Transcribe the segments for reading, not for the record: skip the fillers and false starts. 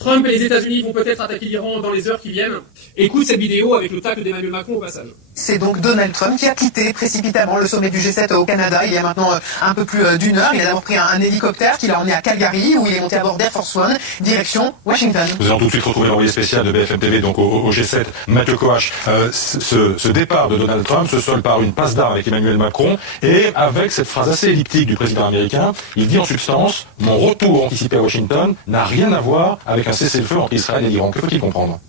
Trump et les États-Unis vont peut-être attaquer l'Iran dans les heures qui viennent. Écoute cette vidéo avec le tacle d'Emmanuel Macron au passage. C'est donc Donald Trump qui a quitté précipitamment le sommet du G7 au Canada il y a maintenant un peu plus d'une heure. Il a d'abord pris un hélicoptère qui l'a emmené à Calgary où il est monté à bord d'Air Force One, direction Washington. Nous allons tout de suite retrouver l'envoyé spécial de BFM TV donc au G7, Mathieu Coache. Ce départ de Donald Trump se solde par une passe d'armes avec Emmanuel Macron et avec cette phrase assez elliptique du président américain, il dit en substance « Mon retour anticipé à Washington n'a rien à voir avec un cessez-le-feu entre Israël et l'Iran ». Que faut-il comprendre ?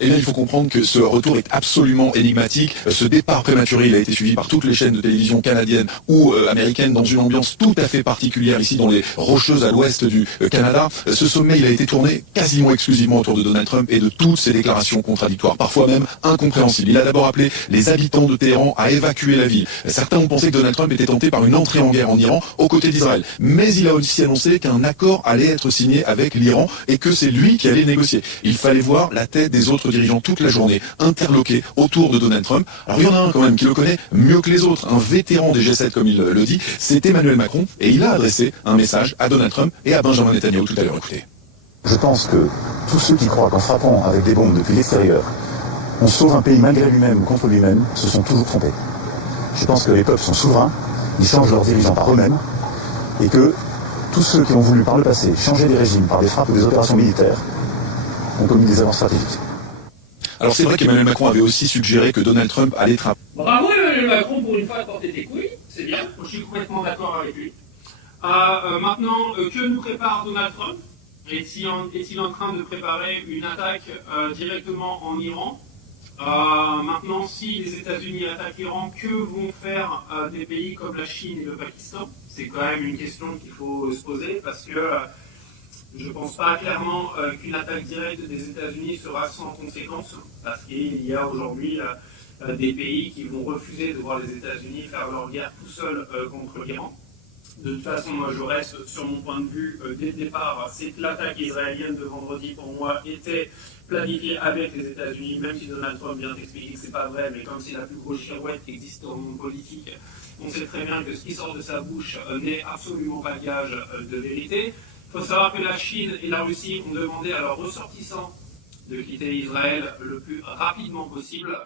Eh bien, il faut comprendre que ce retour est absolument énigmatique. Ce départ prématuré, il a été suivi par toutes les chaînes de télévision canadiennes ou américaines dans une ambiance tout à fait particulière ici dans les Rocheuses à l'ouest du Canada. Ce sommet, il a été tourné quasiment exclusivement autour de Donald Trump et de toutes ses déclarations contradictoires, parfois même incompréhensibles. Il a d'abord appelé les habitants de Téhéran à évacuer la ville. Certains ont pensé que Donald Trump était tenté par une entrée en guerre en Iran aux côtés d'Israël. Mais il a aussi annoncé qu'un accord allait être signé avec l'Iran et que c'est lui qui allait négocier. Il fallait voir la tête des autres dirigeants toute la journée, interloqués autour de Donald Trump. Alors il y en a un quand même qui le connaît mieux que les autres, un vétéran des G7 comme il le dit, c'est Emmanuel Macron, et il a adressé un message à Donald Trump et à Benjamin Netanyahu tout à l'heure. Écoutez. Je pense que tous ceux qui croient qu'en frappant avec des bombes depuis l'extérieur, on sauve un pays malgré lui-même ou contre lui-même, se sont toujours trompés. Je pense que les peuples sont souverains, ils changent leurs dirigeants par eux-mêmes, et que tous ceux qui ont voulu par le passé changer des régimes par des frappes ou des opérations militaires ont commis des erreurs stratégiques. Alors c'est vrai qu'Emmanuel Macron avait aussi suggéré que Donald Trump allait Bravo Emmanuel Macron pour une fois de porter tes couilles, c'est bien, je suis complètement d'accord avec lui. Maintenant, que nous prépare Donald Trump? Est-il en train de préparer une attaque directement en Iran? Maintenant, si les États-Unis attaquent l'Iran, que vont faire des pays comme la Chine et le Pakistan? C'est quand même une question qu'il faut se poser parce que je ne pense pas clairement qu'une attaque directe des États-Unis sera sans conséquence, parce qu'il y a aujourd'hui des pays qui vont refuser de voir les États-Unis faire leur guerre tout seuls contre l'Iran. De toute façon, moi je reste sur mon point de vue dès le départ, c'est que l'attaque israélienne de vendredi pour moi était planifiée avec les États-Unis, même si Donald Trump vient d'expliquer que c'est pas vrai, mais comme c'est la plus grosse girouette qui existe dans le monde politique, on sait très bien que ce qui sort de sa bouche n'est absolument pas gage de vérité. Il faut savoir que la Chine et la Russie ont demandé à leurs ressortissants de quitter Israël le plus rapidement possible.